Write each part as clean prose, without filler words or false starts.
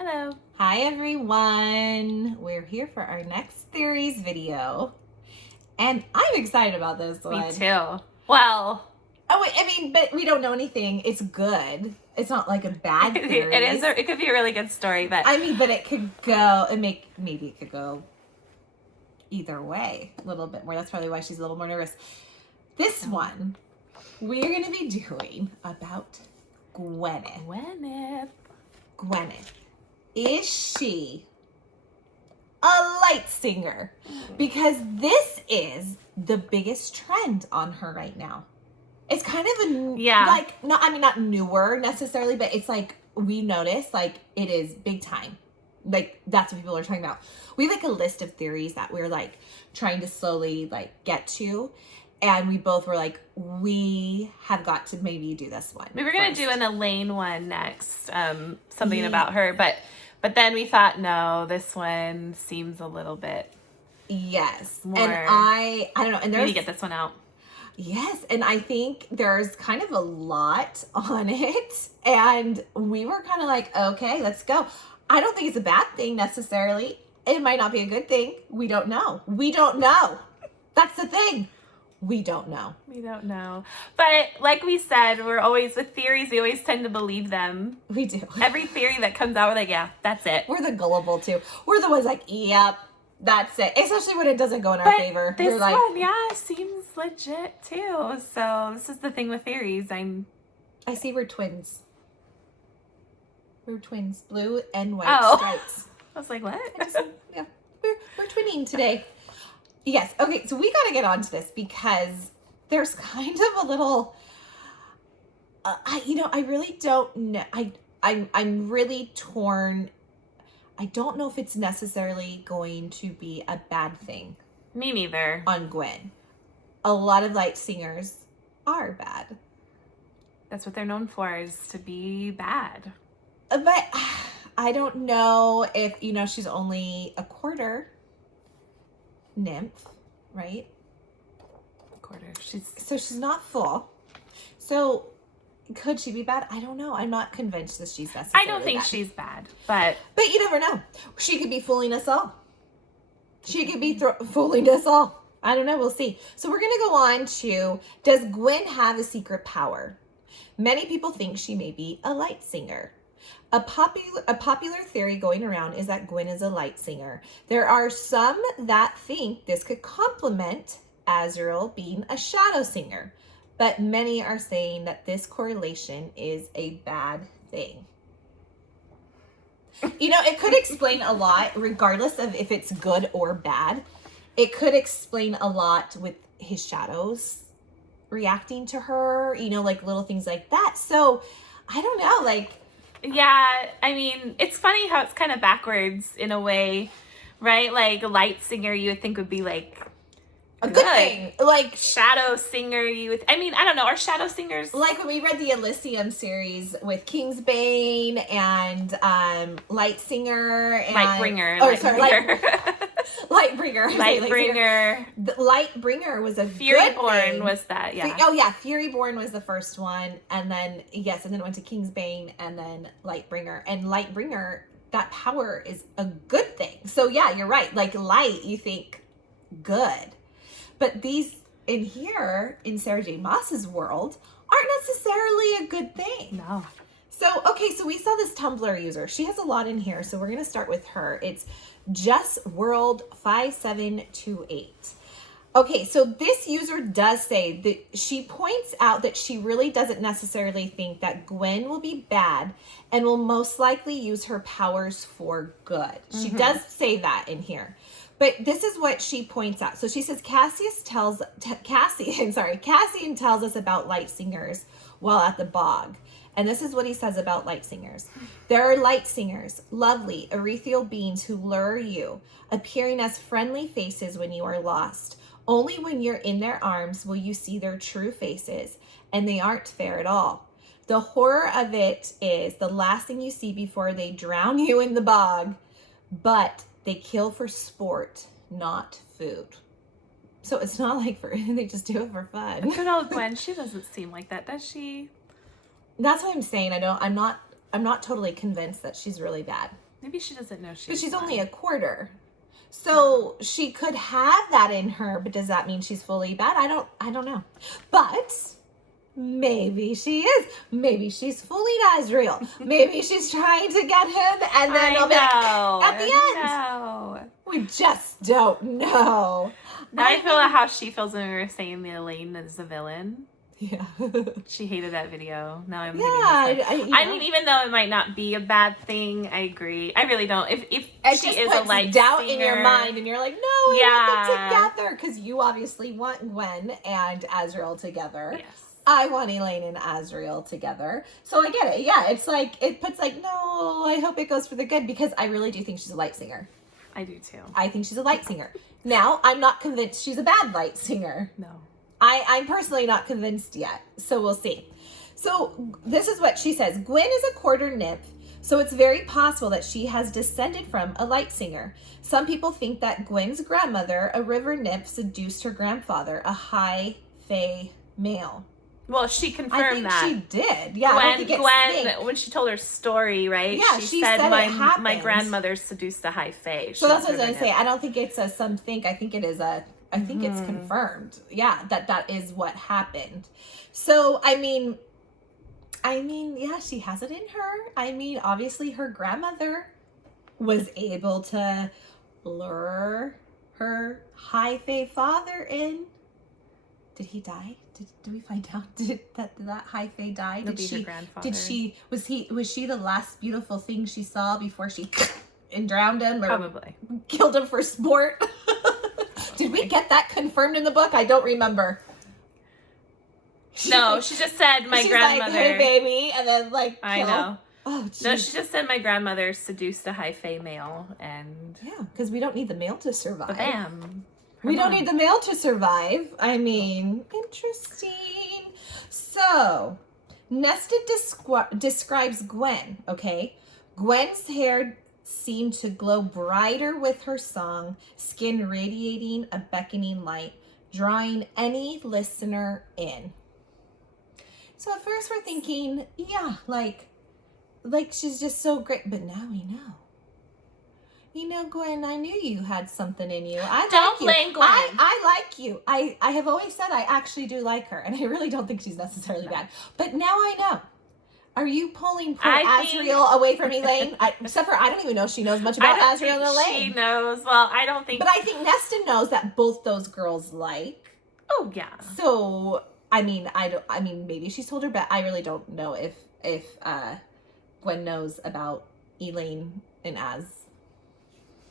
Hello. Hi everyone. We're here for our next theories video. And I'm excited about this one. Me too. Well. Oh, wait, I mean, but we don't know anything. It's good. It's not like a bad theory. It is. It could be a really good story, but I mean, but it could go and maybe it could go either way a little bit more. That's probably why she's a little more nervous. This one, we're going to be doing about Gwyneth. Gwyneth. Is she a Lightsinger? Because this is the biggest trend on her right now. It's kind of not newer necessarily, but it's like we noticed like it is big time. Like that's what people are talking about. We have like a list of theories that we're like trying to slowly like get to. And we both were like, we have got to maybe do this one. We were going to do an Elaine one next, something about her, but then we thought, no, this one seems a little bit more. And I don't know. And we need to get this one out. Yes, and I think there's kind of a lot on it, and we were kind of like, okay, let's go. I don't think it's a bad thing necessarily. It might not be a good thing. We don't know. That's the thing. We don't know. But like we said, we're always with theories. We always tend to believe them. We do. Every theory that comes out, we're like, yeah, that's it. We're the gullible too. We're the ones like, yep, that's it. Especially when it doesn't go in our favor. This one, seems legit too. So this is the thing with theories. I see we're twins. We're twins, blue and white stripes. I was like, what? We're twinning today. Yes. Okay. So we got to get onto this because there's kind of a little. I really don't know. I'm really torn. I don't know if it's necessarily going to be a bad thing. Me neither. On Gwen, a lot of Lightsingers are bad. That's what they're known for, is to be bad. But I don't know if she's only a quarter nymph, right? Quarter. She's not full. So could she be bad? I don't know. I'm not convinced that she's necessarily I don't think bad. she's bad, but you never know. She could be fooling us all. She could be fooling us all. I don't know. We'll see. So we're going to go on to, does Gwen have a secret power? Many people think she may be a Lightsinger. A popular theory going around is that Gwen is a Lightsinger. There are some that think this could complement Azriel being a shadow singer, but many are saying that this correlation is a bad thing. It could explain a lot, regardless of if it's good or bad. It could explain a lot with his shadows reacting to her, like little things like that. So I don't know, yeah, I mean, it's funny how it's kind of backwards in a way, right? Like Lightsinger, you would think would be like a good thing. Like shadow singer, I don't know. Are shadow singers like when we read the Elysium series with Kingsbane and Lightsinger and Lightbringer. Lightbringer. Lightbringer. Lightbringer was a Furyborn was that, yeah. Furyborn was the first one, and then it went to Kingsbane and then Lightbringer. And Lightbringer, that power is a good thing. So yeah, you're right. Like light, you think good. But these in here, in Sarah J. Maas's world, aren't necessarily a good thing. No. So we saw this Tumblr user. She has a lot in here, so we're going to start with her. It's JustWorld5728. Okay, so this user does say that she points out that she really doesn't necessarily think that Gwen will be bad and will most likely use her powers for good. Mm-hmm. She does say that in here. But this is what she points out. So she says, Cassian tells us about Lightsingers while at the bog. And this is what he says about Lightsingers. There are Lightsingers, lovely, ethereal beings who lure you, appearing as friendly faces when you are lost. Only when you're in their arms will you see their true faces, and they aren't fair at all. The horror of it is the last thing you see before they drown you in the bog. But they kill for sport, not food. So it's not like they just do it for fun. Good old Gwen, she doesn't seem like that, does she? That's what I'm saying. I'm not totally convinced that she's really bad. Maybe she doesn't know But she's only a quarter. So she could have that in her, but does that mean she's fully bad? I don't know. But maybe she is. Maybe she's fooling Azriel. Maybe she's trying to get him, and then they'll be like, at the end. We just don't know. Now I feel like how she feels when we were saying that Elaine is a villain. Yeah. She hated that video. Now I'm I mean, even though it might not be a bad thing, I agree. I really don't. If it she just is puts a light doubt singer, in your mind, and you're like, no, I want them together, because you obviously want Gwen and Azriel together. Yes. I want Elaine and Azriel together. So I get it. Yeah, it's like, it puts like, no, I hope it goes for the good, because I really do think she's a light singer. I do too. I think she's a light singer. Now, I'm not convinced she's a bad light singer. No. I'm personally not convinced yet, so we'll see. So this is what she says. Gwyn is a quarter nymph, so it's very possible that she has descended from a light singer. Some people think that Gwyn's grandmother, a river nymph, seduced her grandfather, a high fae male. Well, she confirmed that. I think she did. Yeah, I don't think it's Gwen, when she told her story, right? Yeah, she said it my grandmother seduced the high fae. So that's what I was going to say. I don't think it's a some think. I think it is a... I think it's confirmed. Yeah, that is what happened. So, I mean, yeah, she has it in her. I mean, obviously her grandmother was able to lure her high fae father in. Did he die? Did we find out did that high fae die? Her grandfather. Was she the last beautiful thing she saw before she and drowned him, or probably killed him for sport? Did we get that confirmed in the book? I don't remember. No, she just said my grandmother. Like, hey, baby, and then like. I know. Oh, geez. No, she just said my grandmother seduced a high fae male, and yeah, because we don't need the male to survive. Bam. We don't need the male to survive. I mean, interesting. So, Nesta describes Gwen. Okay, Gwen's hair seemed to glow brighter with her song, skin radiating a beckoning light, drawing any listener in. So at first we're thinking, yeah, like she's just so great, but now we know. You know, Gwen, I knew you had something in you. Don't blame Gwen. I like you. I have always said I actually do like her, and I really don't think she's necessarily bad. But now I know. Are you pulling poor Azriel away from Elaine? Except for I don't even know if she knows much about Azriel and Elaine. She knows. Well, I don't think. But I think Nesta knows that both those girls like. Oh yeah. So I mean, maybe she's told her, but I really don't know if Gwen knows about Elaine and Az.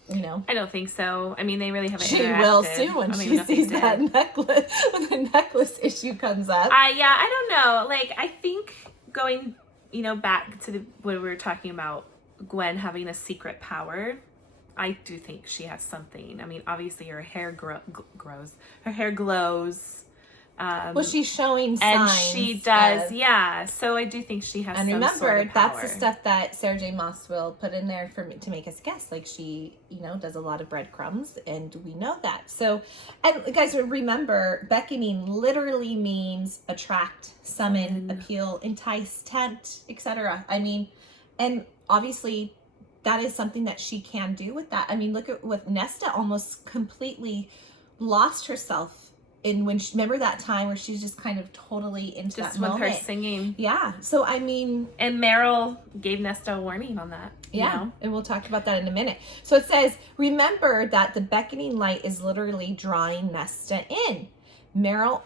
You know, I don't think so. I mean, they really haven't. She will soon when she sees that necklace. When the necklace issue comes up. Yeah, I don't know. Like, I think going, back to when we were talking about Gwen having a secret power, I do think she has something. I mean, obviously her hair grows. Her hair glows. Well, she's showing and signs. She does, yeah. So I do think she has some remember, sort of power. That's the stuff that Sarah J. Maas will put in there for me to make us guess. Like, she, does a lot of breadcrumbs, and we know that. So, and guys, remember, beckoning literally means attract, summon, appeal, entice, tempt, etc. I mean, and obviously that is something that she can do with that. I mean, look at what Nesta almost completely lost herself in when remember that time where she's just kind of totally into just that moment. With her singing. Yeah. So, I mean. And Meryl gave Nesta a warning on that. Yeah. And we'll talk about that in a minute. So it says, remember that the beckoning light is literally drawing Nesta in. Meryl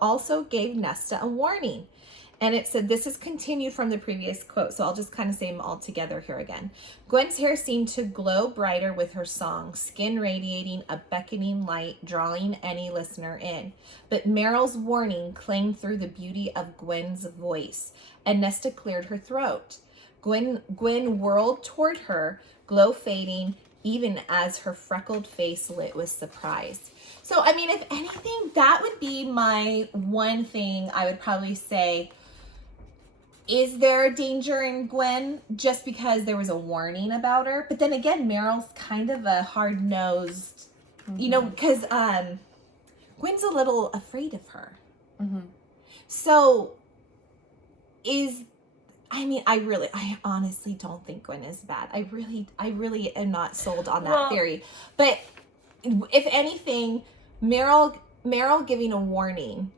also gave Nesta a warning. And it said, this is continued from the previous quote. So I'll just kind of say them all together here again. Gwen's hair seemed to glow brighter with her song, skin radiating a beckoning light, drawing any listener in. But Meryl's warning clanged through the beauty of Gwen's voice, and Nesta cleared her throat. Gwen whirled toward her, glow fading, even as her freckled face lit with surprise. So, I mean, if anything, that would be my one thing I would probably say. Is there a danger in Gwen just because there was a warning about her? But then again, Meryl's kind of a hard-nosed, because Gwen's a little afraid of her. Mm-hmm. So I mean, I honestly don't think Gwen is bad. I really am not sold on that theory. But if anything, Meryl giving a warning,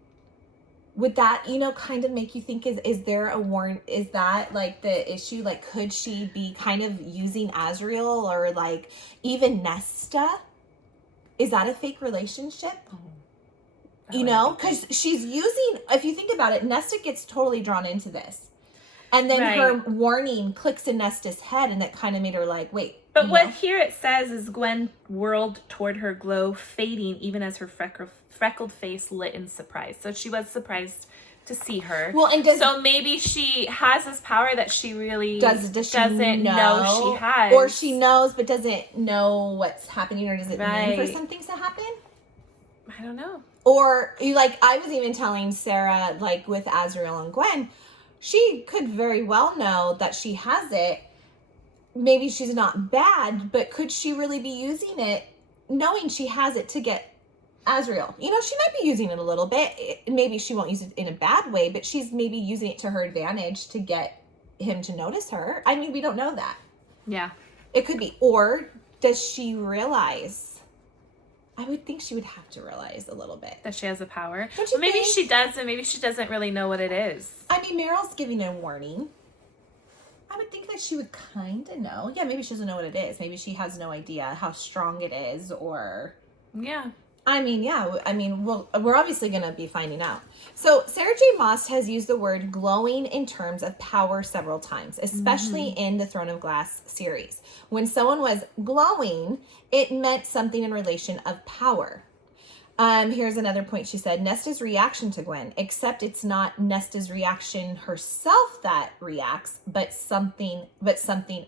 would that, kind of make you think, is there a warn? Is that like the issue? Like, could she be kind of using Azriel or like even Nesta? Is that a fake relationship? Because she's using, if you think about it, Nesta gets totally drawn into this. And then her warning clicks in Nesta's head, and that kind of made her like, wait. But what here it says is Gwen whirled toward her, glow fading even as her freckled face lit in surprise. So she was surprised to see her. Well, and so maybe she has this power that she really doesn't know she has. Or she knows but doesn't know what's happening, or does it mean for some things to happen? I don't know. Or, I was even telling Sarah, like, with Azriel and Gwen, she could very well know that she has it. Maybe she's not bad, but could she really be using it knowing she has it to get Azriel? She might be using it a little bit. Maybe she won't use it in a bad way, but she's maybe using it to her advantage to get him to notice her. I mean, we don't know that. Yeah. It could be. Or does she realize? I would think she would have to realize a little bit. That she has a power. Don't you maybe think? She does, and maybe she doesn't really know what it is. I mean, Meryl's giving a warning. I would think that she would kind of know. Yeah, maybe she doesn't know what it is. Maybe she has no idea how strong it is, or... Yeah. I mean, yeah. I mean, we're obviously going to be finding out. So, Sarah J. Maas has used the word glowing in terms of power several times, especially in the Throne of Glass series. When someone was glowing, it meant something in relation of power. Here's another point she said. Nesta's reaction to Gwen, except it's not Nesta's reaction herself that reacts, but something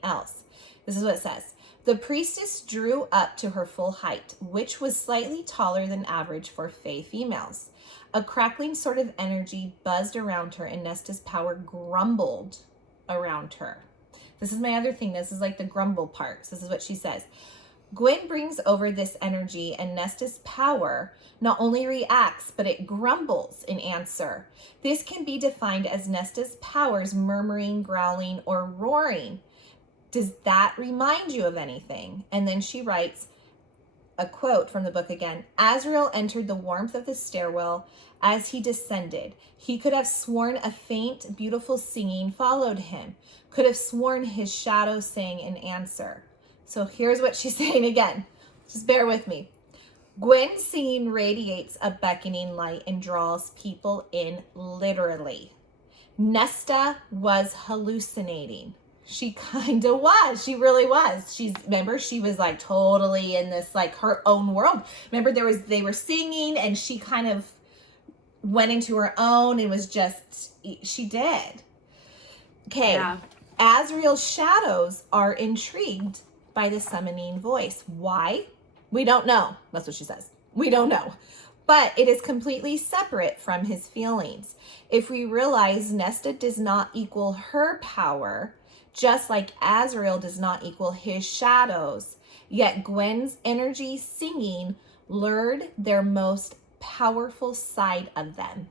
else. This is what it says. The priestess drew up to her full height, which was slightly taller than average for Fae females. A crackling sort of energy buzzed around her, and Nesta's power grumbled around her. This is my other thing. This is like the grumble part. This is what she says. Gwen brings over this energy, and Nesta's power not only reacts, but it grumbles in answer. This can be defined as Nesta's powers murmuring, growling, or roaring. Does that remind you of anything? And then she writes a quote from the book again. Azriel entered the warmth of the stairwell as he descended. He could have sworn a faint, beautiful singing followed him. Could have sworn his shadow sang in answer. So here's what she's saying again. Just bear with me. Gwen's singing radiates a beckoning light and draws people in literally. Nesta was hallucinating. She kind of was. She really was. Remember, she was like totally in this like her own world. Remember, they were singing, and she kind of went into her own and was just, she did. Okay. Yeah. Azriel's shadows are intrigued by the summoning voice. Why? We don't know. That's what she says. We don't know. But it is completely separate from his feelings. If we realize Nesta does not equal her power, just like Azriel does not equal his shadows, yet Gwen's energy singing lured their most powerful side of them.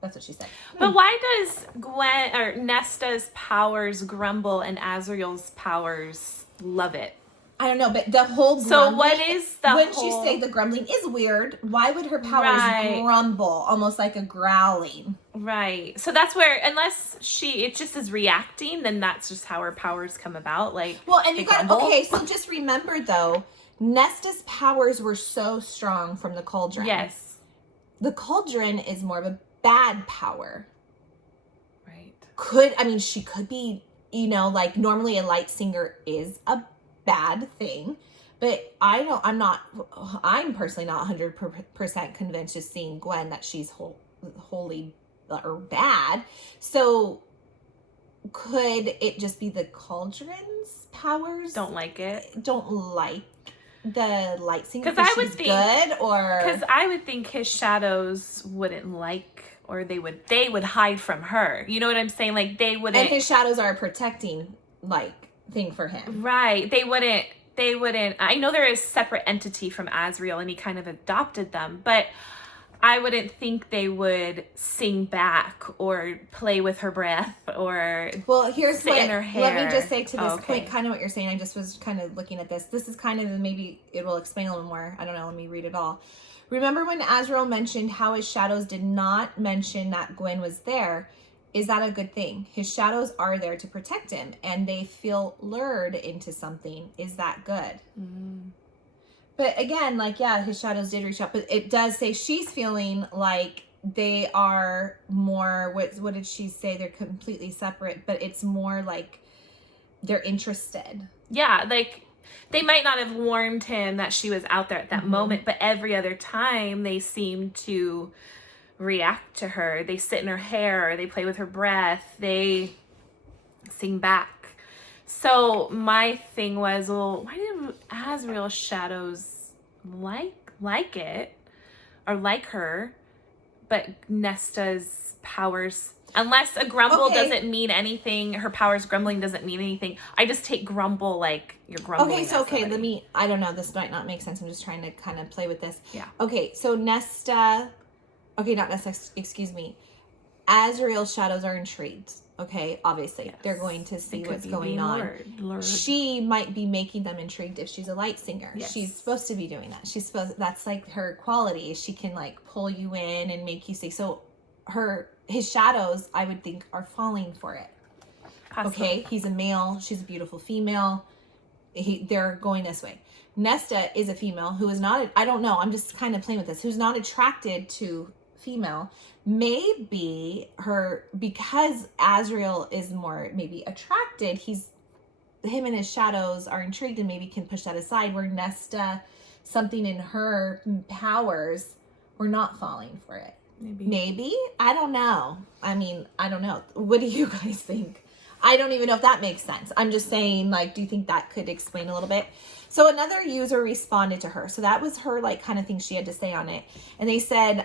That's what she said. But why does Gwen or Nesta's powers grumble and Azriel's powers love it? I don't know, but the whole grumbling... So what is the Wouldn't you say the grumbling is weird? Why would her powers grumble, almost like a growling? Right. So that's where, unless it just is reacting, then that's just how her powers come about. Like, well, and you got, okay, so just remember though, Nesta's powers were so strong from the cauldron. Yes. The cauldron is more of a bad power. Right. She could be, like normally a Lightsinger is a bad thing, but I'm personally not 100% convinced just seeing Gwen that she's wholly or bad. So could it just be the cauldron's powers don't like the Lightsinger because I would think good, or because I would think his shadows wouldn't like, or they would hide from her. You know what I'm saying? Like they wouldn't. And his shadows are a protecting thing for him, right? They wouldn't. I know they're a separate entity from Azriel, and he kind of adopted them, but I wouldn't think they would sing back or play with her breath or well, here's sit what, in her hair. let me just say to this Okay. point, kind of what you're saying. I just was kind of looking at this. This is kind of, maybe it will explain a little more. I don't know. Let me read it all. Remember when Azriel mentioned how his shadows did not mention that Gwen was there? Is that a good thing? His shadows are there to protect him, and they feel lured into something. Is that good? Mm. But again, like, yeah, his shadows did reach out, but it does say she's feeling like they are more, what did she say? They're completely separate, but it's more like they're interested. Yeah, like they might not have warned him that she was out there at that moment, but every other time they seem to react to her. They sit in her hair, they play with her breath, they sing back. So my thing was, well, why did Azriel's shadows like it or like her, but Nesta's powers, unless a grumble doesn't mean anything, her powers grumbling doesn't mean anything. I just take grumble like you're grumbling. Okay, so I don't know, this might not make sense. I'm just trying to kind of play with this. Yeah. Okay, so not Nesta, excuse me. Azriel's shadows are intrigued. Okay, obviously they're going to see what's going on. Lured. She might be making them intrigued if she's a Lightsinger. Yes. She's supposed to be doing that. That's like her quality. She can like pull you in and make you see. So his shadows, I would think, are falling for it. Possibly. Okay, he's a male. She's a beautiful female. They're going this way. Nesta is a female who is not. I don't know. I'm just kind of playing with this. Who's not attracted to female. Maybe because Azriel is more maybe attracted, him and his shadows are intrigued and maybe can push that aside, where Nesta, something in her powers, were not falling for it. Maybe? I don't know. I mean, I don't know. What do you guys think? I don't even know if that makes sense. I'm just saying, like, do you think that could explain a little bit? So another user responded to her. So that was her, like, kind of thing she had to say on it. And they said,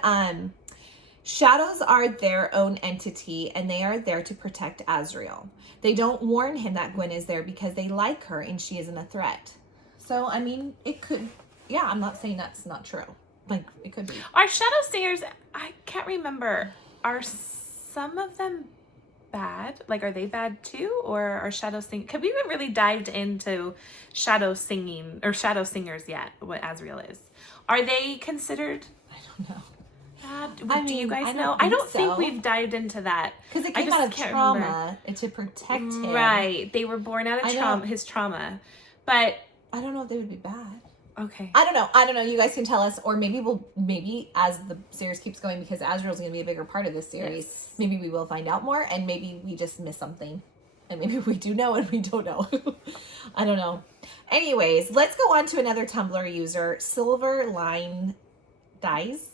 shadows are their own entity, and they are there to protect Azriel. They don't warn him that Gwen is there because they like her and she isn't a threat. So, I mean, it could, yeah, I'm not saying that's not true. Like, it could be. Our shadow singers, I can't remember, are some of them bad? Like, are they bad too? Or are shadow singers, because we haven't really dived into shadow singing or shadow singers yet, what Azriel is. Are they considered? I don't know. Do you guys know? I don't think we've dived into that. Because it came out of trauma to protect him. Right. They were born out of his trauma. But I don't know if they would be bad. Okay. I don't know. You guys can tell us, or maybe as the series keeps going, because Azriel's going to be a bigger part of this series, maybe we will find out more, and maybe we just missed something. And maybe we do know and we don't know. I don't know. Anyways, let's go on to another Tumblr user, Silver Line Dies.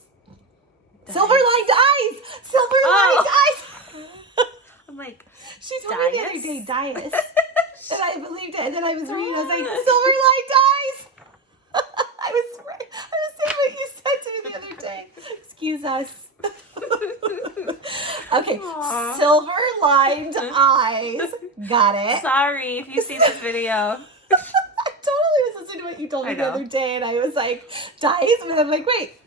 Silver Line Dies! Silver Line Dies! I'm like, she told me the other day, Dias. And I believed it. And then I was reading, I was like, Silver Line Dies! I was saying what you said to me the other day. Excuse us. Okay, Aww. Silver Lined Eyes. Got it. sorry if you see this video. I totally was listening to what you told me the other day, and I was like, Dies? And I'm like, wait.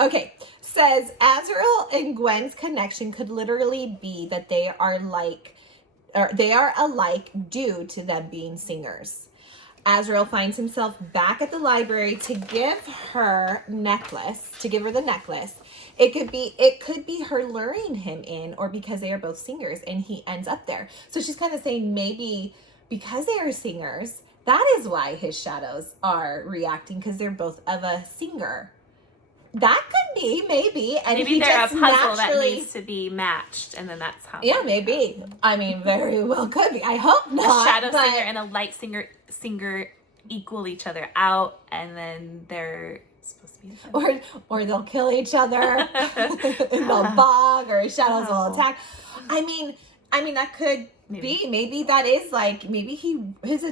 Okay. Says Azriel and Gwen's connection could literally be that they are alike due to them being singers. Azriel finds himself back at the library to give her the necklace. It could be her luring him in, or because they are both singers and he ends up there. So she's kind of saying maybe because they are singers, that is why his shadows are reacting, because they're both of a singer. That could be, maybe. And maybe they're a puzzle that needs to be matched, and then that's how. Yeah, maybe. I mean, very well could be. I hope not. A shadow singer and a light singer equal each other out, and then they're supposed to be. Or they'll kill each other. And they'll bog, or shadows will attack. I mean, that could be. Maybe that is like, maybe his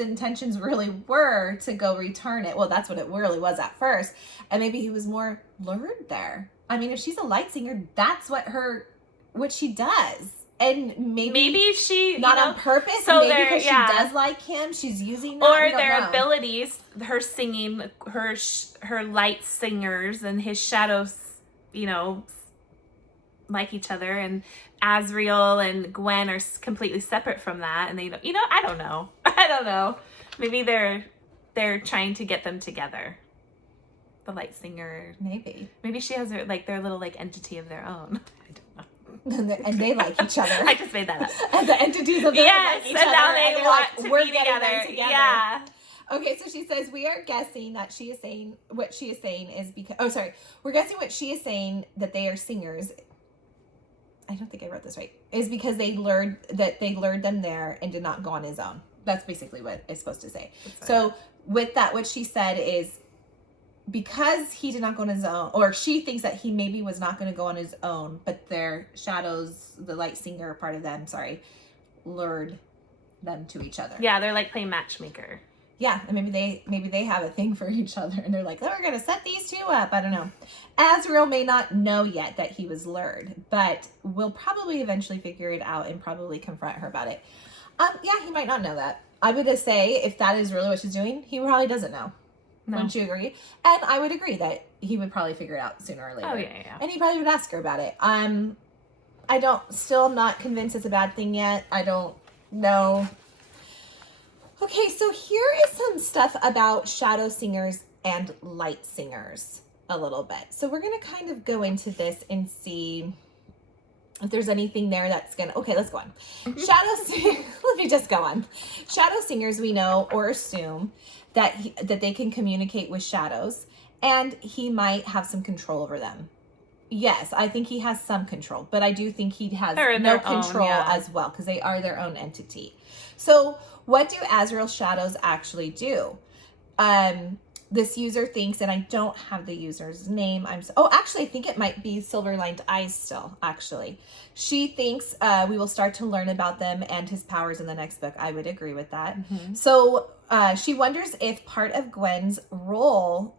intentions really were to go return it. Well, that's what it really was at first. And maybe he was more lured there. I mean, if she's a light singer, that's what she does. And maybe she not on purpose. So maybe because she does like him, she's using that. Or their abilities, her singing, her light singers, and his shadows you know, like each other, and Azriel and Gwen are completely separate from that, and they don't, you know, I don't know. Maybe they're trying to get them together. The Lightsinger. Maybe she has their little like entity of their own. I don't know. And they like each other. I just made that up. And the entities of them like each other. Now they want like, to we're be getting together. them together. Yeah. Okay, so she says we are guessing that she is saying what she is saying is because. Oh, sorry. We're guessing what she is saying that they are singers. I don't think I wrote this right. Is because they lured them there and did not go on his own. That's basically what it's supposed to say. So with that, what she said is, because he did not go on his own, or she thinks that he maybe was not going to go on his own, but their shadows, the Lightsinger part of them, lured them to each other. Yeah, they're like playing matchmaker. Yeah, and maybe they have a thing for each other, and they're like, oh, we're going to set these two up. I don't know. Azriel may not know yet that he was lured, but will probably eventually figure it out and probably confront her about it. Yeah, he might not know that. I would just say, if that is really what she's doing, he probably doesn't know. No. Wouldn't you agree? And I would agree that he would probably figure it out sooner or later. Oh, yeah. And he probably would ask her about it. I'm not convinced it's a bad thing yet. I don't know. Okay, so here is some stuff about shadow singers and light singers a little bit. So we're going to kind of go into this and see if there's anything there that's going to... Okay, let's go on. Let me just go on. Shadow singers, we know or assume that they can communicate with shadows, and he might have some control over them. Yes, I think he has some control, but I do think he has no control as well, because they are their own entity. So what do Azriel's shadows actually do? This user thinks, and I don't have the user's name. Actually, I think it might be Silver Lined Eyes still, actually. She thinks we will start to learn about them and his powers in the next book. I would agree with that. Mm-hmm. So she wonders if part of Gwen's role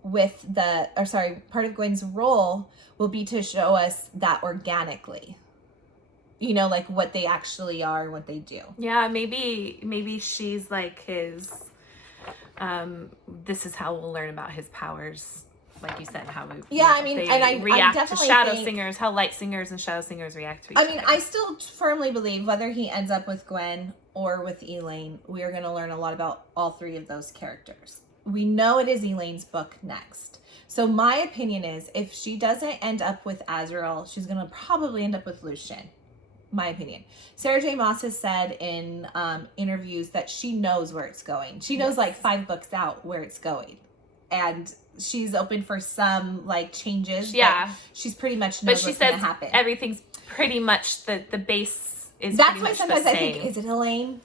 will be to show us that organically. You know, like what they actually are and what they do. Yeah, maybe she's like his... this is how we'll learn about his powers, like you said, how we react to shadow singers, how light singers and shadow singers react to each other. I still firmly believe whether he ends up with Gwen or with Elaine, we are going to learn a lot about all three of those characters. We know it is Elaine's book next. So my opinion is, if she doesn't end up with Azriel, she's going to probably end up with Lucien. My opinion. Sarah J. Maas has said in interviews that she knows where it's going. She knows like 5 books out where it's going, and she's open for some like changes. Yeah, but she's pretty much knows what's going to happen. Everything's pretty much the base is. That's why sometimes I think, is it Elaine?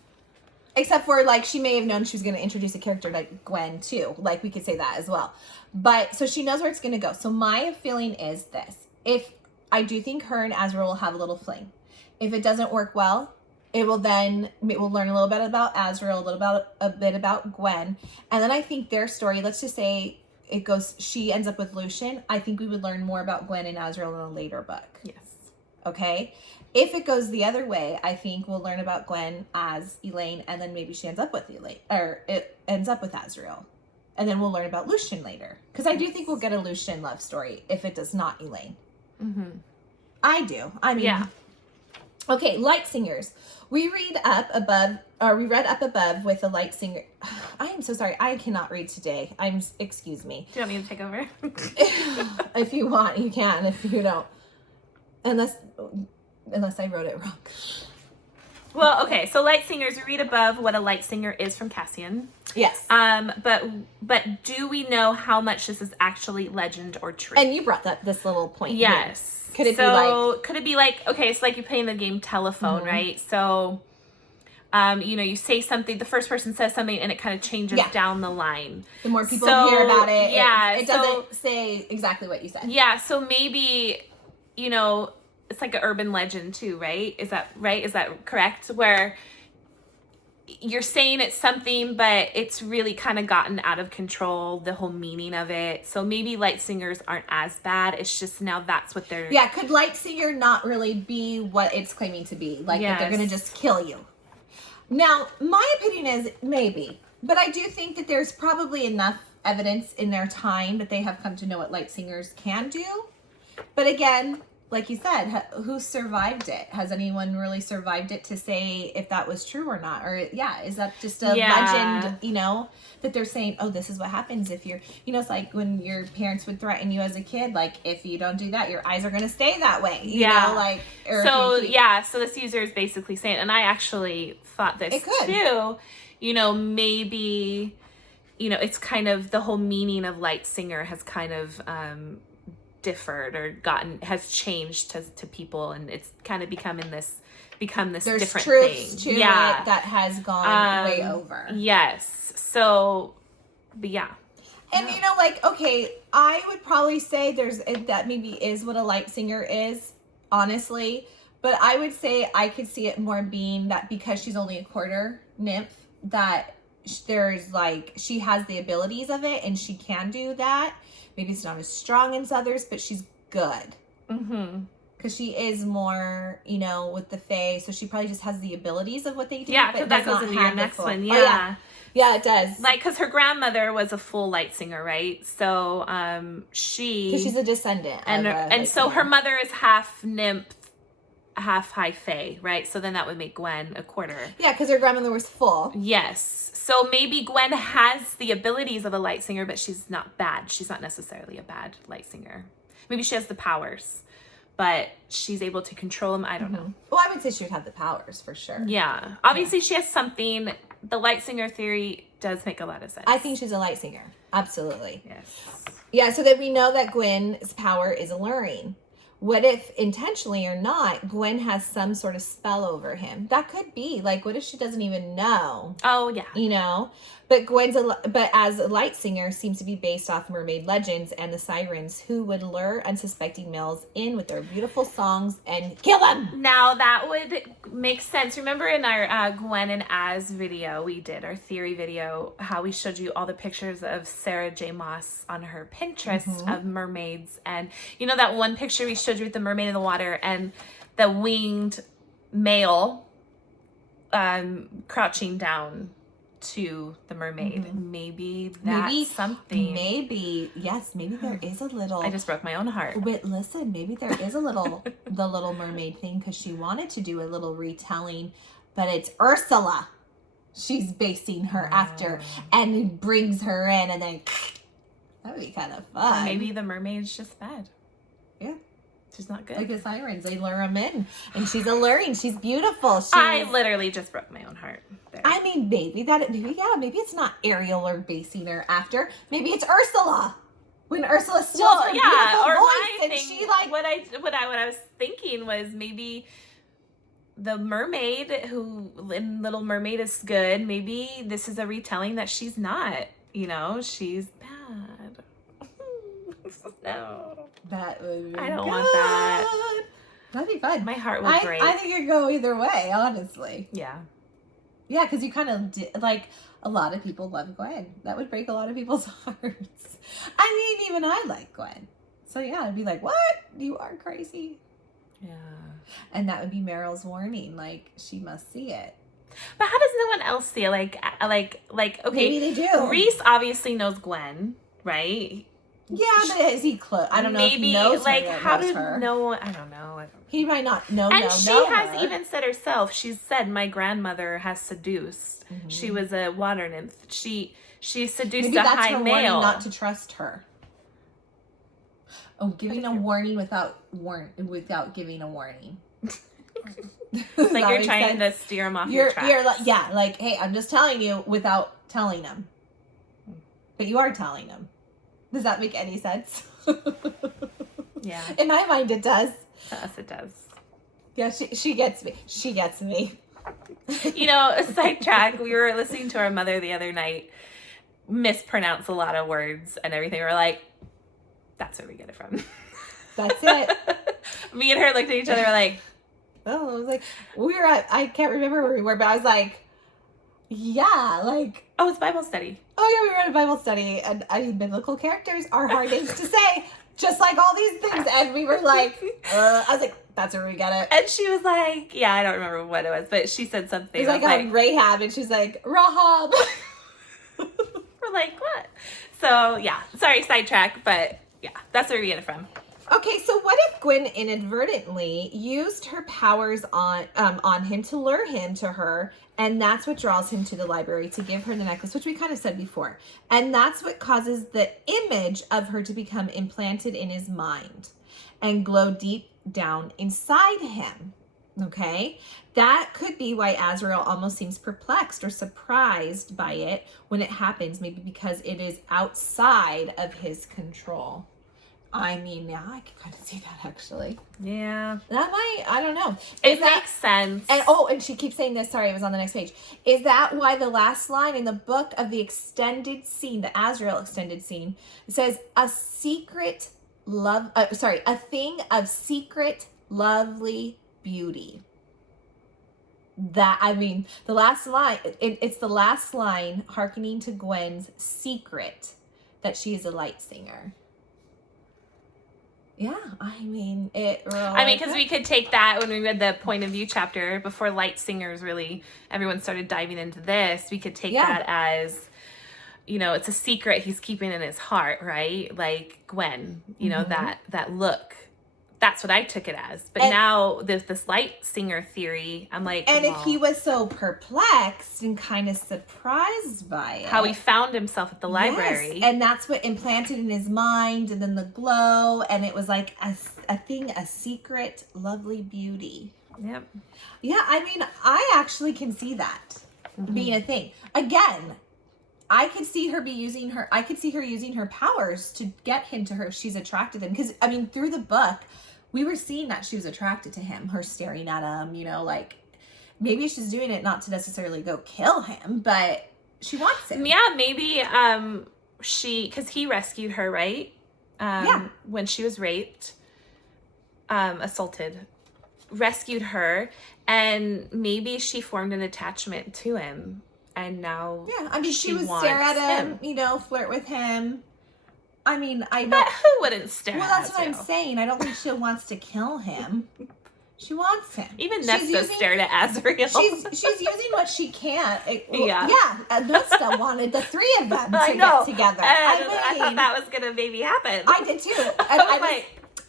Except for like she may have known she was going to introduce a character like Gwen too. Like we could say that as well. But so she knows where it's going to go. So my feeling is this: if I do think her and Azriel will have a little fling. If it doesn't work well, we'll learn a little bit about Azriel, a bit about Gwen. And then I think their story, let's just say she ends up with Lucien. I think we would learn more about Gwen and Azriel in a later book. Yes. Okay. If it goes the other way, I think we'll learn about Gwen as Elaine, and then maybe she ends up with Elaine, or it ends up with Azriel. And then we'll learn about Lucien later. Because I do think we'll get a Lucien love story if it does not Elaine. Mm-hmm. I do. Yeah. Okay, light singers. We read up above with a light singer. I am so sorry. I cannot read today. Excuse me. Do you want me to take over? If you want, you can. If you don't. Unless I wrote it wrong. Well, okay. So light singers, we read above what a light singer is from Cassian. Yes. But do we know how much this is actually legend or truth? And you brought up this little point. Yes. Could it be like, okay, so like you play in the game telephone, mm-hmm. right? So, you say something, the first person says something, and it kind of changes down the line. The more people hear about it, yeah, it doesn't say exactly what you said. Yeah, so maybe, it's like an urban legend too, right? Is that right? Is that correct? Where you're saying it's something, but it's really kind of gotten out of control, the whole meaning of it. So maybe light singers aren't as bad. It's just now that's what they're... Yeah, could light singer not really be what it's claiming to be? Like, that they're going to just kill you. Now, my opinion is maybe. But I do think that there's probably enough evidence in their time that they have come to know what light singers can do. But again, like you said, who survived it? Has anyone really survived it to say if that was true or not? Or is that just a legend, that they're saying, oh, this is what happens if you're, it's like when your parents would threaten you as a kid, like if you don't do that, your eyes are going to stay that way. You know, like, or so this user is basically saying, and I actually thought this too, maybe, it's kind of the whole meaning of Lightsinger has kind of, differed or has changed to people, and it's kind of become this There's different truths thing. To it that has gone way over. Yes. So, but yeah. And okay, I would probably say that maybe is what a Lightsinger is, honestly. But I would say I could see it more being that because she's only a quarter nymph, that there's she has the abilities of it and she can do that. Maybe it's not as strong as others, but she's good. Mm-hmm. Because she is more, with the Fae, so she probably just has the abilities of what they do. Yeah, because that goes into your next one. Yeah. Oh, yeah. Yeah, it does. Because her grandmother was a full Lightsinger, right? So, because she's a descendant. And so her mother is half nymph, half high Fae, right? So then that would make Gwen a quarter. Yeah, because her grandmother was full. Yes. So maybe Gwen has the abilities of a Lightsinger, but she's not bad. She's not necessarily a bad Lightsinger. Maybe she has the powers, but she's able to control them. I don't know. Well, I would say she would have the powers for sure. Yeah. Obviously, she has something. The Lightsinger theory does make a lot of sense. I think she's a Lightsinger. Absolutely. Yes. Yeah, so that we know that Gwen's power is alluring. What if, intentionally or not, Gwen has some sort of spell over him? That could be. What if she doesn't even know? Oh, yeah. But as a Lightsinger seems to be based off mermaid legends and the sirens who would lure unsuspecting males in with their beautiful songs and kill them. Now, that would make sense. Remember in our Gwen and Az video, we did our theory video, how we showed you all the pictures of Sarah J. Maas on her Pinterest of mermaids. And that one picture we showed you with the mermaid in the water and the winged male crouching down to the mermaid. Maybe that's something. Maybe there is a little. I just broke my own heart. But listen, maybe there is a little, the Little Mermaid thing, because she wanted to do a little retelling, but it's Ursula. She's basing her after and brings her in, and then that would be kind of fun. Or maybe the mermaid's just bad. Yeah. She's not good. Like the sirens, they lure them in, and she's alluring. She's beautiful. I literally just broke my own heart there. I mean, maybe it's not Ariel or basing her after. Maybe it's Ursula. When Ursula still her beautiful voice, and she what I was thinking was maybe the mermaid who in Little Mermaid is good. Maybe this is a retelling that she's not. She's bad. No. That would be I don't good. want that. That'd be fun. My heart would break. I think it'd go either way, honestly. Yeah. Yeah, because you kind of a lot of people love Gwen. That would break a lot of people's hearts. I mean, even I like Gwen. So yeah, I'd be like, what? You are crazy. Yeah. And that would be Meryl's warning. She must see it. But how does no one else see it? Okay. Maybe they do. Reese obviously knows Gwen, right? Yeah, but is he close? I don't know if he knows her. How did no one? I don't know. He might not know. And she has even said herself. She's said my grandmother has seduced. Mm-hmm. She was a water nymph. She seduced a high male. Warning not to trust her. Oh, giving a warning without giving a warning. Like you're trying to steer him off your tracks. Hey, I'm just telling you without telling him. But you are telling him. Does that make any sense? Yeah. In my mind, it does. To us, it does. Yeah, she gets me. She gets me. Sidetrack. We were listening to our mother the other night mispronounce a lot of words and everything. We're like, that's where we get it from. That's it. Me and her looked at each other like, oh, I was like, I can't remember where we were, but I was like, yeah, oh, it's Bible study. Oh yeah, we were at a Bible study, and biblical characters are hard names to say, just like all these things. And we were like, I was like, that's where we get it. And she was like, yeah, I don't remember what it was, but she said something. It was like Rahab, and she's like, Rahab. We're like, what? So yeah, sorry, sidetrack, but yeah, that's where we get it from. Okay, so what if Gwyn inadvertently used her powers on him to lure him to her, and that's what draws him to the library to give her the necklace, which we kind of said before. And that's what causes the image of her to become implanted in his mind and glow deep down inside him. Okay? That could be why Azriel almost seems perplexed or surprised by it when it happens, maybe because it is outside of his control. I mean, yeah, I can kind of see that actually. Yeah. That might, I don't know. It makes sense. And she keeps saying this, sorry, it was on the next page. Is that why the last line in the book of the extended scene, the Azriel extended scene, it says, a thing of secret, lovely beauty. That, I mean, the last line, it's the last line hearkening to Gwen's secret that she is a Lightsinger. Yeah, I mean, because we could take that when we read the point of view chapter before Lightsingers really, everyone started diving into this. We could take that as, it's a secret he's keeping in his heart, right? Like Gwen, know, that look. That's what I took it as. But now this Lightsinger theory, I'm like, and if he was so perplexed and kind of surprised by it, how he found himself at the library, yes, and that's what implanted in his mind, and then the glow, and it was like a secret, lovely beauty. Yep. Yeah, I mean, I actually can see that being a thing. Again, I could see her using her powers to get him to her if she's attracted to him. Because, I mean, through the book, we were seeing that she was attracted to him, her staring at him, like, maybe she's doing it not to necessarily go kill him, but she wants him. Yeah, maybe because he rescued her, right? When she was raped, assaulted, rescued her, and maybe she formed an attachment to him. And now, I mean, she would stare at him, flirt with him. I mean, I know. But who wouldn't stare at him? Well, that's what I'm saying. I don't think she wants to kill him. She wants him. Even Nesta stared at Azriel. She's using what she can. Nesta wanted the three of them to get together. I thought that was going to maybe happen. I did too. And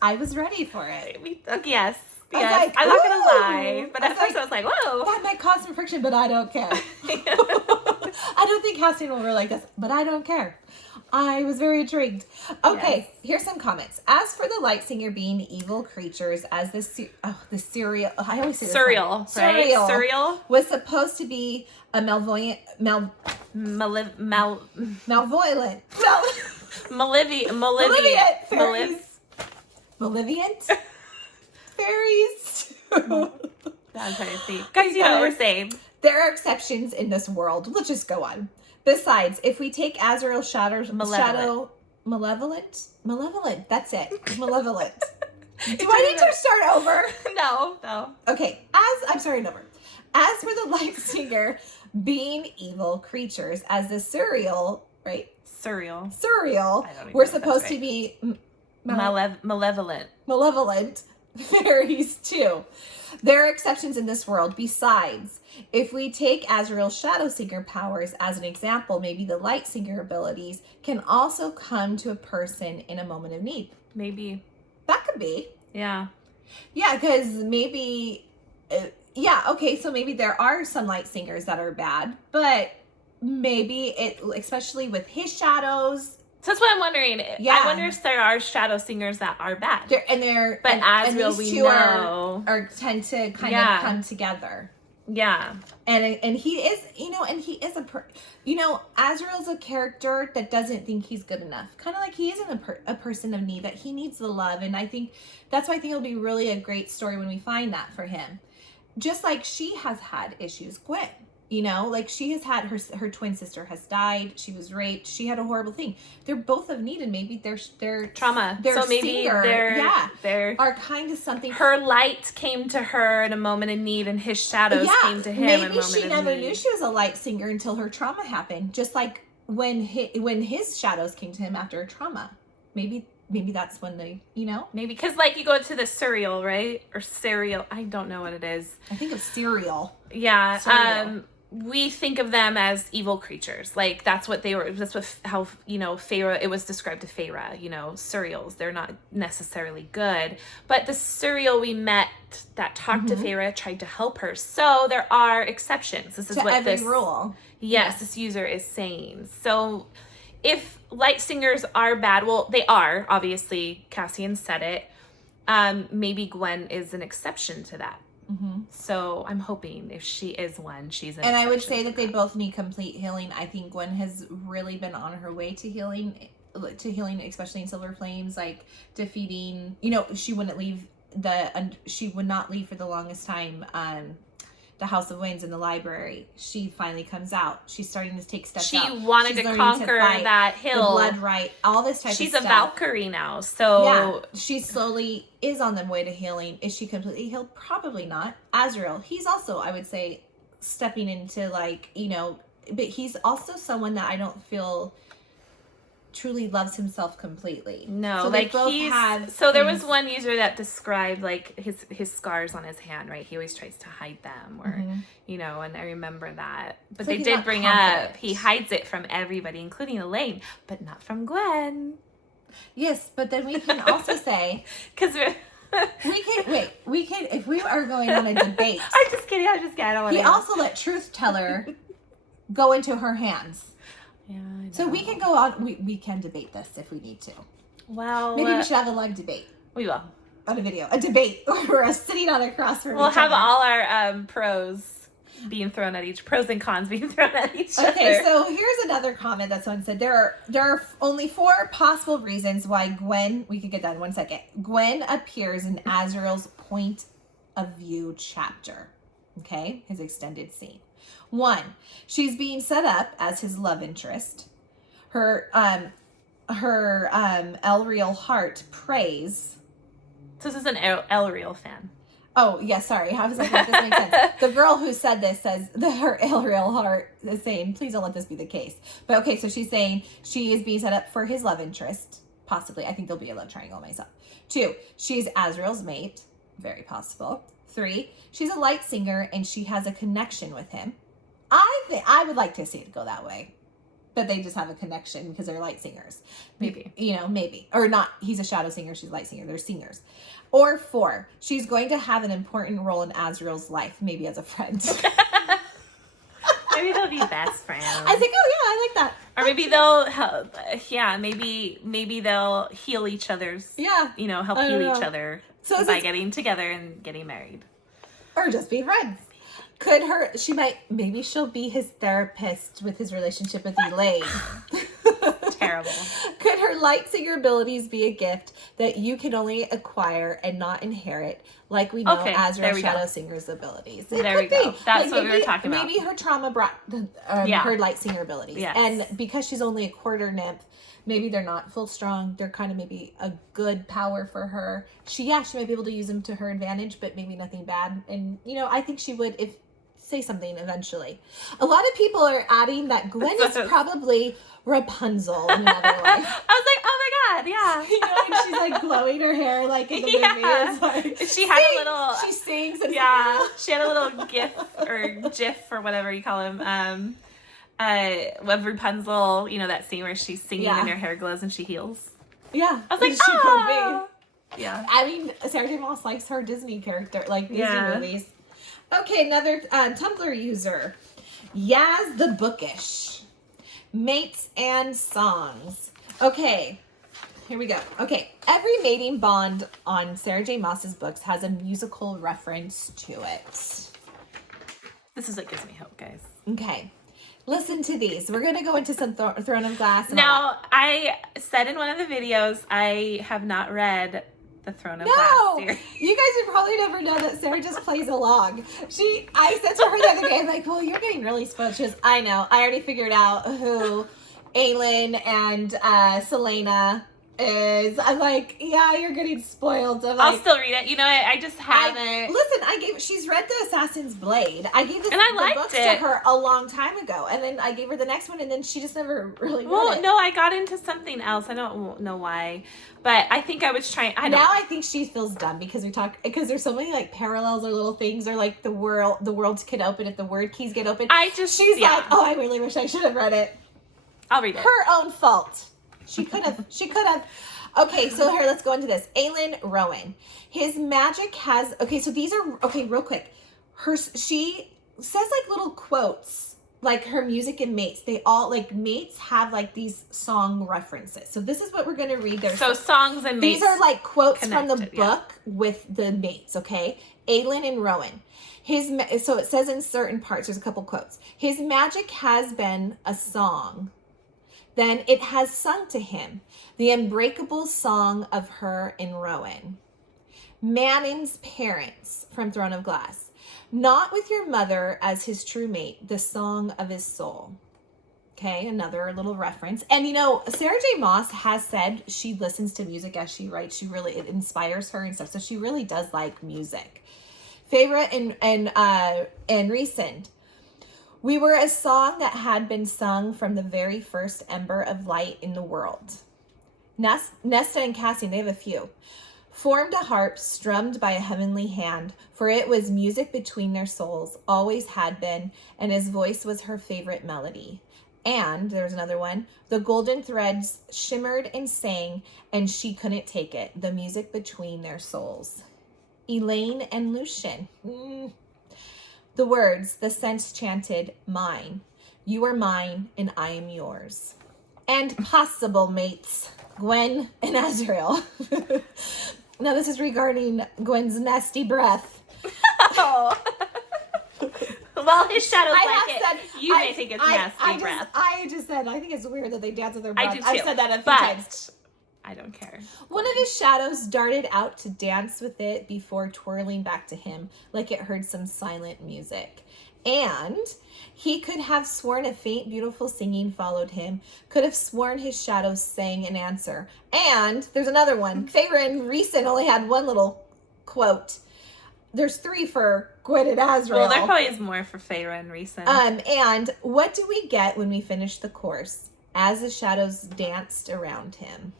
I was ready for it. Yes. Yes, I'm not gonna lie, but at first I was like, "Whoa, that might cause some friction," but I don't care. I don't think Cassian will really like this, but I don't care. I was very intrigued. Okay, Here's some comments. As for the Lightsinger being evil creatures, as the cereal, I always say surreal, right? Surreal was supposed to be a malevolent, malevolent fairies. I'm trying to see. Guys, you know what we're saying. There are exceptions in this world. Let's just go on. Besides, if we take Azriel's malevolent. That's it. Malevolent. Do I need to start over? No. Okay. As for the Lightsinger being evil creatures, as the surreal, right? Surreal. We're supposed to be malevolent fairies too. There are exceptions in this world. Besides, if we take Azriel's Shadowsinger powers as an example, maybe the Lightsinger abilities can also come to a person in a moment of need. Maybe. That could be. Yeah. Yeah, because maybe... okay, so maybe there are some Lightsingers that are bad, but maybe especially with his shadows... So that's what I'm wondering. Yeah. I wonder if there are shadow singers that are bad. But Azriel, we know, tend to kind of come together. Yeah. And he is, Azriel's a character that doesn't think he's good enough. Kind of like he isn't a person of need, that he needs the love. And I think that's why I think it'll be really a great story when we find that for him. Just like she has had issues, Gwen. Like she has had her twin sister has died. She was raped. She had a horrible thing. They're both of need, and maybe their trauma. Their so maybe they're are kind of something. Her light came to her in a moment of need, and his shadows came to him. Maybe in a moment she never of need. knew she was a Lightsinger until her trauma happened. Just like when his shadows came to him after a trauma. Maybe that's when they, Maybe because like you go to the surreal, right? Or cereal. I don't know what it is. I think of cereal. Yeah. Cereal. we think of them as evil creatures. Like, that's what they were. That's what, how, you know, Feyre, it was described to Feyre, you know, Suriels. They're not necessarily good. But the Suriel we met that talked to Feyre tried to help her. So there are exceptions. This is to what every this rule. Yes, this user is saying. So if Lightsingers are bad, well, they are. Obviously, Cassian said it. Maybe Gwen is an exception to that. So I'm hoping if she is one, she's an And I would exception say to that they both need complete healing. I think Gwen has really been on her way to healing, especially in Silver Flames, like defeating, you know, she would not leave for the longest time the House of Winds in the library. She finally comes out. She's starting to take steps out. She wanted to conquer that hill. The blood right, all this type of stuff. She's a Valkyrie now, so... Yeah, she slowly is on the way to healing. Is she completely healed? Probably not. Azriel, he's also, I would say, stepping into, like, you know... But he's also someone that I don't feel truly loves himself completely. No, so like there was one user that described like his scars on his hand, right? He always tries to hide them, or you know, and I remember that. But so they did bring up he hides it from everybody, including Elaine, but not from Gwen. Yes, but then we can also say because we can if we are going on a debate. I'm just kidding. He also let Truth Teller go into her hands. Yeah, I know. So we can go on. We can debate this if we need to. Well, maybe we should have a live debate. We will on a video, a debate where we're sitting on a cross from. We'll have all our pros being thrown at pros and cons being thrown at each other. Okay, so here's another comment that someone said. There are only 4 possible reasons why Gwen. We could get that in 1 second. Gwen appears in Azriel's point of view chapter. Okay, his extended scene. 1, she's being set up as his love interest. Her Elreal heart prays. So this is an Elreal fan. Oh, yeah, sorry. I was like, that doesn't make sense. The girl who said this says that her Elreal heart is saying, please don't let this be the case. But okay, so she's saying she is being set up for his love interest. Possibly. I think there'll be a love triangle myself. 2, she's Azriel's mate. Very possible. 3, she's a Lightsinger and she has a connection with him. I would like to see it go that way. But they just have a connection because they're Lightsingers. Maybe. You know, maybe. Or not, he's a Shadow Singer, she's a Lightsinger. They're singers. Or 4, she's going to have an important role in Azriel's life, maybe as a friend. Maybe they'll be best friends. I think, oh yeah, I like that. Or maybe they'll help, maybe they'll heal each other's, help heal each other by getting together and getting married. Or just be friends. Maybe she'll be his therapist with his relationship with Elaine. Terrible. Could her Lightsinger abilities be a gift that you can only acquire and not inherit, like we know Azriel Shadow Singer's abilities? There we go. That's what we were talking about. Maybe her trauma brought her Lightsinger abilities. Yes. And because she's only a quarter nymph, maybe they're not full strong. They're kind of maybe a good power for her. She might be able to use them to her advantage, but maybe nothing bad. And, I think she would say something eventually. A lot of people are adding that Gwen is probably Rapunzel in another life. I was like, oh my god, yeah. And she's like glowing her hair like in the movie. It's like, she had a little. She sings. And she had a little gif or whatever you call him. Of Rapunzel, that scene where she's singing and her hair glows and she heals. Yeah, I was like, she could be. Yeah, I mean, Sarah J. Maas likes her Disney character, like Disney movies. Okay, another Tumblr user, Yaz the Bookish, mates and songs. Okay, here we go. Okay, every mating bond on Sarah J. Maas's books has a musical reference to it. This is what gives me hope, guys. Okay. Listen to these. We're going to go into some Throne of Glass. Now, I said in one of the videos, I have not read the Throne of Glass series. You guys would probably never know that Sarah just plays along. I said to her the other day, I'm like, well, you're getting really spoiled. She goes, I know. I already figured out who Aelin and Selena is. I'm like, yeah, you're getting spoiled. I'll still read it. You know, I just haven't. She's read The Assassin's Blade. I gave the books to her a long time ago, and then I gave her the next one, and then she just never really read it. No, I got into something else. I don't know why, but I think I was trying. I think she feels dumb because there's so many like parallels or little things, or like the worlds can open if the word keys get open. She's like, oh, I really wish I should have read it. I'll read it. Her own fault. She could have. Okay, so here, let's go into this. Aelin Rowan. His magic has... Okay, so these are... Okay, real quick. She says, like, little quotes. Like, her music and mates. They all... Like, mates have, like, these song references. So this is what we're going to read. So songs and mates. These are, like, quotes from the book with the mates, okay? Aelin and Rowan. So it says in certain parts, there's a couple quotes. His magic has been a song. Then it has sung to him, the unbreakable song of her in Rowan. Manning's parents from Throne of Glass. Not with your mother as his true mate, the song of his soul. Okay, another little reference. And you know, Sarah J. Maas has said she listens to music as she writes. It inspires her and stuff. So she really does like music. Favorite and recent. We were a song that had been sung from the very first ember of light in the world. Nesta and Cassie, they have a few. Formed a harp strummed by a heavenly hand, for it was music between their souls, always had been, and his voice was her favorite melody. And, there's another one, the golden threads shimmered and sang, and she couldn't take it, the music between their souls. Elaine and Lucian. The words, the sense chanted, mine. You are mine, and I am yours. And possible mates, Gwen and Azriel. Now, this is regarding Gwen's nasty breath. Oh. Well, his shadows you may think it's nasty breath. I just said, I think it's weird that they dance with their breath. I do too. I've said that a few times. I don't care. One of his shadows darted out to dance with it before twirling back to him like it heard some silent music. And he could have sworn a faint, beautiful singing followed him, could have sworn his shadow sang an answer. And there's another one. Feyre and Rhysand only had one little quote. There's 3 for Gwen and Azriel. Well, there probably is more for Feyre and Rhysand. And what do we get when we finish the course? As the shadows danced around him.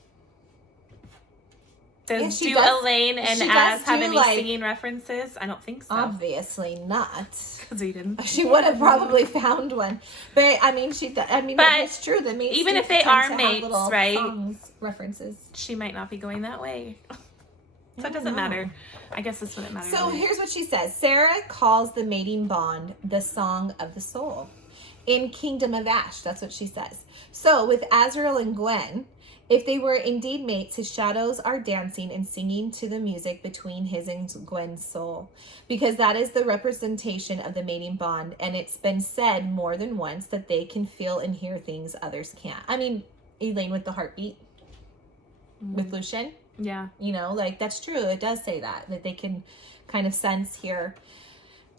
Do Elaine and Az have any singing references? I don't think so. Obviously not. Because we didn't. She would have probably found one. But I mean, it's true that mates, even if they are mates, right? Songs, references. She might not be going that way. So it doesn't matter. I guess this wouldn't matter. So here's what she says. Sarah calls the mating bond the song of the soul. In Kingdom of Ash, that's what she says. So with Azriel and Gwen, if they were indeed mates, his shadows are dancing and singing to the music between his and Gwen's soul. Because that is the representation of the mating bond, and it's been said more than once that they can feel and hear things others can't. I mean, Elaine with the heartbeat, with Lucian. Yeah. You know, like, that's true. It does say that they can kind of sense, hear.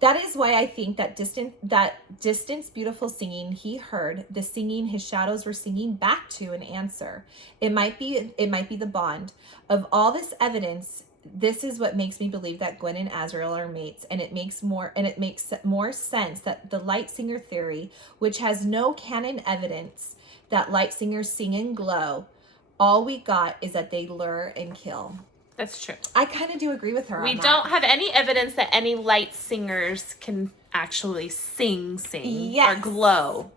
That is why I think that distance, beautiful singing he heard, the singing his shadows were singing back to an answer. It might be the bond of all this evidence. This is what makes me believe that Gwen and Azriel are mates, and it makes more sense that the Lightsinger theory, which has no canon evidence that Lightsingers sing and glow, all we got is that they lure and kill. That's true. I kind of do agree with her. We don't have any evidence that any light singers can actually sing or glow.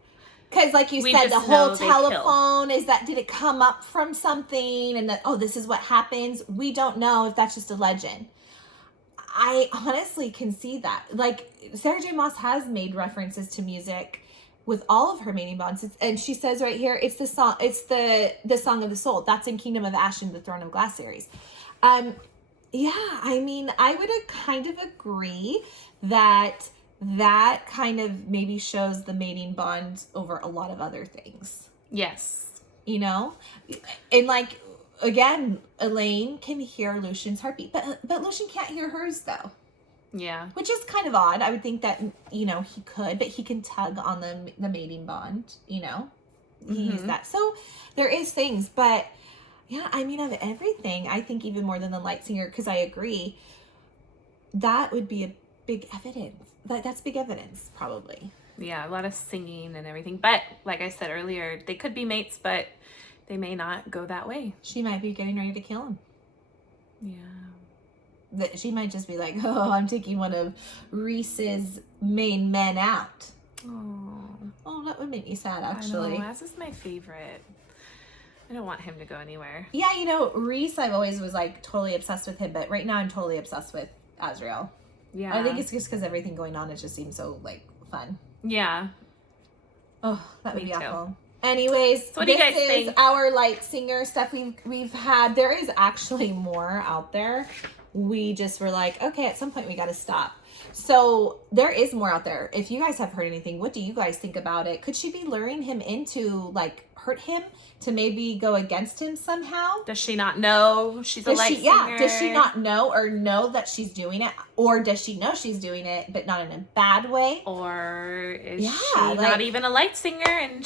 Because like you said, the whole telephone is that, did it come up from something and that, oh, this is what happens? We don't know if that's just a legend. I honestly can see that. Like, Sarah J. Maas has made references to music with all of her mating bonds. And she says right here, it's the song of the soul. That's in Kingdom of Ash and the Throne of Glass series. Yeah, I mean, I would kind of agree that kind of maybe shows the mating bond over a lot of other things. Yes. You know? And like, again, Elaine can hear Lucian's heartbeat, but Lucian can't hear hers though. Yeah. Which is kind of odd. I would think that, you know, he could, but he can tug on the mating bond, you know? He used that. So there is things, but Yeah, I mean, of everything, I think even more than the Lightsinger, because I agree, that would be a big evidence. That's big evidence, probably. Yeah, a lot of singing and everything. But like I said earlier, they could be mates, but they may not go that way. She might be getting ready to kill him. Yeah. She might just be like, oh, I'm taking one of Reese's main men out. Oh, that would make me sad, actually. I know, Maas is my favorite. I don't want him to go anywhere. Yeah, you know, Reese, I've always was like totally obsessed with him, but right now I'm totally obsessed with Azriel. Yeah. I think it's just because everything going on, it just seems so like fun. Yeah. Oh, that would Me be too. awful. Anyways, So what do you guys this is think? our Lightsinger stuff we've had. There is actually more out there. We just were like, okay, at some point we got to stop. So there is more out there. If you guys have heard anything, what do you guys think about it? Could she be luring him into like hurt him to maybe go against him somehow? Does she not know she's a light singer? Does she not know or know that she's doing it? Or does she know she's doing it, but not in a bad way? Or is she like, not even a light singer and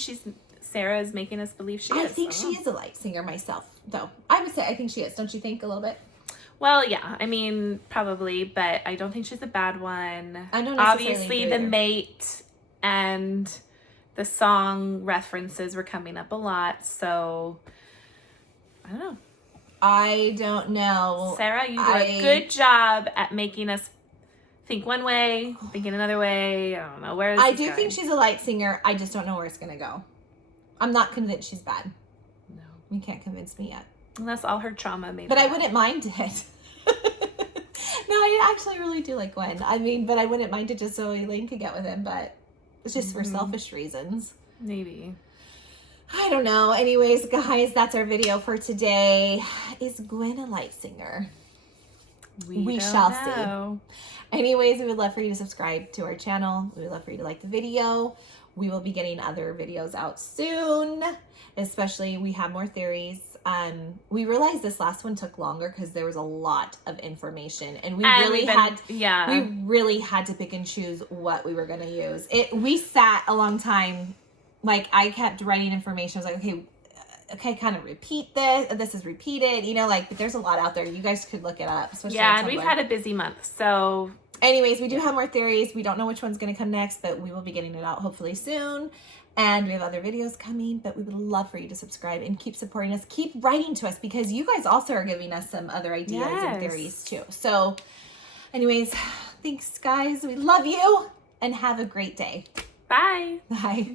Sarah is making us believe she is? I think she is a light singer myself, though. I would say I think she is. Don't you think a little bit? Well, yeah. I mean, probably, but I don't think she's a bad one. I don't necessarily Obviously, do the either. mate and the song references were coming up a lot, so I don't know. I don't know. Sarah, you do a good job at making us think one way, thinking another way. I don't know. Where is I this do going? think she's a light singer. I just don't know where it's going to go. I'm not convinced she's bad. No. You can't convince me yet. Unless all her trauma maybe. But I wouldn't mind it. No, I actually really do like Gwen. I mean, but I wouldn't mind it just so Elaine could get with him, but it's just for selfish reasons. Maybe. I don't know. Anyways, guys, that's our video for today. Is Gwen a light singer? We don't shall know. see. Anyways, we would love for you to subscribe to our channel. We would love for you to like the video. We will be getting other videos out soon. Especially, we have more theories. We realized this last one took longer because there was a lot of information, and we really had to pick and choose what we were going to use. We sat a long time. Like, I kept writing information. I was like, okay, kind of repeat this. This is repeated. You know, like, but there's a lot out there. You guys could look it up. Yeah, and we've had a busy month, so. Anyways, we do have more theories. We don't know which one's going to come next, but we will be getting it out hopefully soon. And we have other videos coming, but we would love for you to subscribe and keep supporting us. Keep writing to us because you guys also are giving us some other ideas and theories too. So anyways, thanks guys. We love you and have a great day. Bye. Bye.